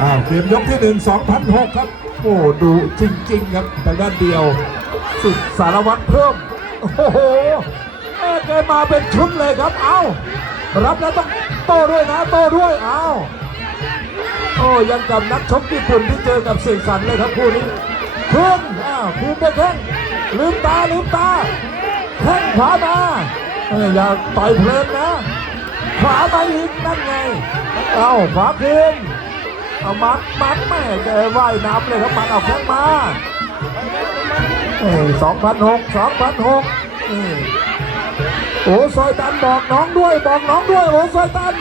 อ้าวเกมยกที่หนึ่งสองพันหกครับ โอ้ดูจริง ๆ ครับแต่ด้านเดียวสิทธิสารวัตรเพิ่ม โอ้โหแม่แกมาเป็นชุดเลยครับ เอารับแล้วต้องโต้ด้วยนะ โต้ด้วยเอาโอ้ยังกับนักชกญี่ปุ่นที่เจอกับเสกสรรเลยครับคู่นี้ขึ้นอ้าวคืนไปแข้งลืมตาลืมตาแข้งขวามาเอ้ยอย่าต่อยเพลินนะ ขวามาอีกนั่นไง เอาขวาคืน เอามัดมัดแม่แกว่ายน้ำเลยครับมันเอาแข้งมาสองพันหกสองพันหกโอ้ซอยตันบอกน้องด้วยบอกน้องด้วยโอ้ซอยตัน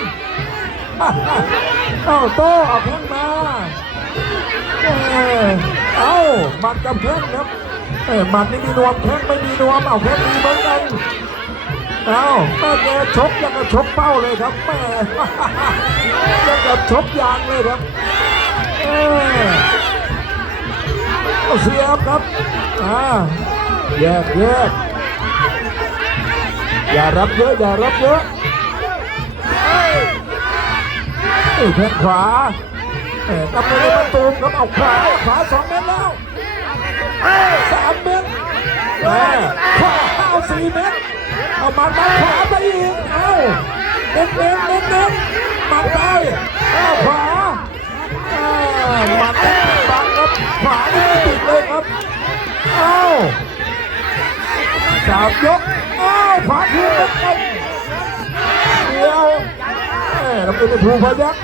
เอาโต้เอาแข้งมาเอ้ามัดกับแข้งครับเอ้มัดนี่มีนวมแข้งไม่มีนวมเอาแข้งมีเหมือนกัน เอาแม่แกชกยังกับชกเป้าเลยครับแม่ยังกับชกยางเลยครับเออเอาเสียบครับอ่าแยกแยกอย่ารับเยอะอย่ารับเยอะเอ้ยแข้งขวาแหมกำลังจะมาตูมครับเอาขวาขวาสองเมตรแล้วสามเมตรแหมขวาเอาสี่เมตร มันมาขวาไปอีก เอ้าเน้นเน้นเน้นเน้นมันไปเอาขวาอ่ามันติดบังครับขวานี่ติดเลยครับ เอ้าสามยก เอ้าขวาคืนเหมือนกันเดียวเอ้เราเป็นภูพยักษ์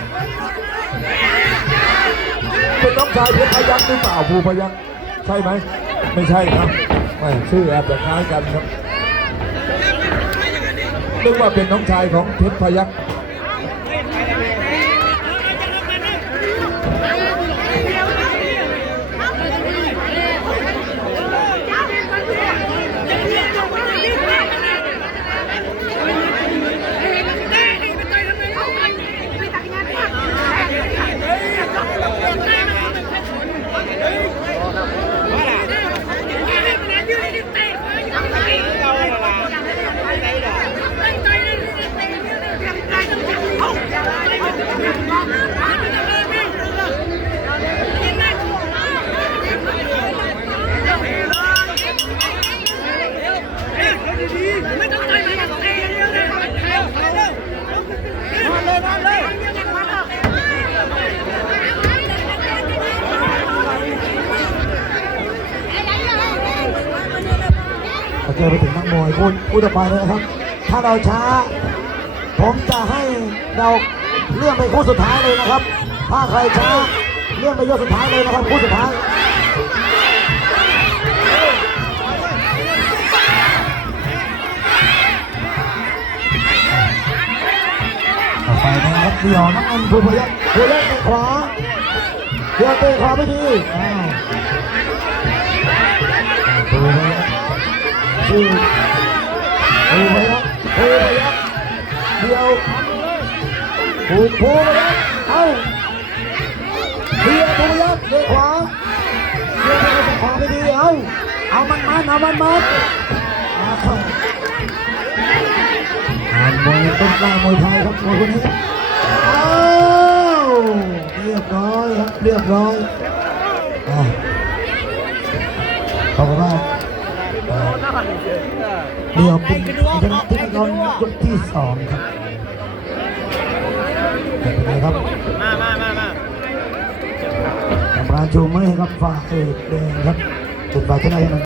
เป็นน้องชายเพชรพยักษ์หรือเปล่าภูพยักษ์ใช่ไหม ไม่ใช่ครับไม่ชื่อแอบจะคล้ายกันครับ นึกว่าเป็นน้องชายของเพชรพยักษ์ ไม่ต้องต่อยมันเตะเร็วเลยเร็วเร็วเร็วนอนเลยนอนเลย โอเคไปถึงนักมวยพูดพูดต่อไปเลยนะครับ ถ้าเราช้า ผมจะให้เราเลื่อนไปคู่สุดท้ายเลยนะครับ ถ้าใครช้าเลื่อนไปยกสุดท้ายเลยนะครับคู่สุดท้ายต่อไปนะครับเดี่ยวน้ำมันภูพยักภูพยักไปขวาเดี่ยวไปขวาไม่ดีอ้าวภูพยัก ชื่อภูพยักภูพยักเดียวภูภูพยักเอาเดียวภูพยักเดียวขวาเดียวขวาไม่ดีเอาเอามันมันเอามันมันอ่านมวยต้นกล้ามวยไทยครับมวยคนนี้เอาเรียบร้อยครับเรียบร้อยขอบคุณมาก เดี๋ยวเป็นเป็นพิธีกรยกที่สองครับเป็นไงครับมามามามากรรมการชูมือให้กับฝ่ายเอกแดงครับเป็นฝ่ายชนะ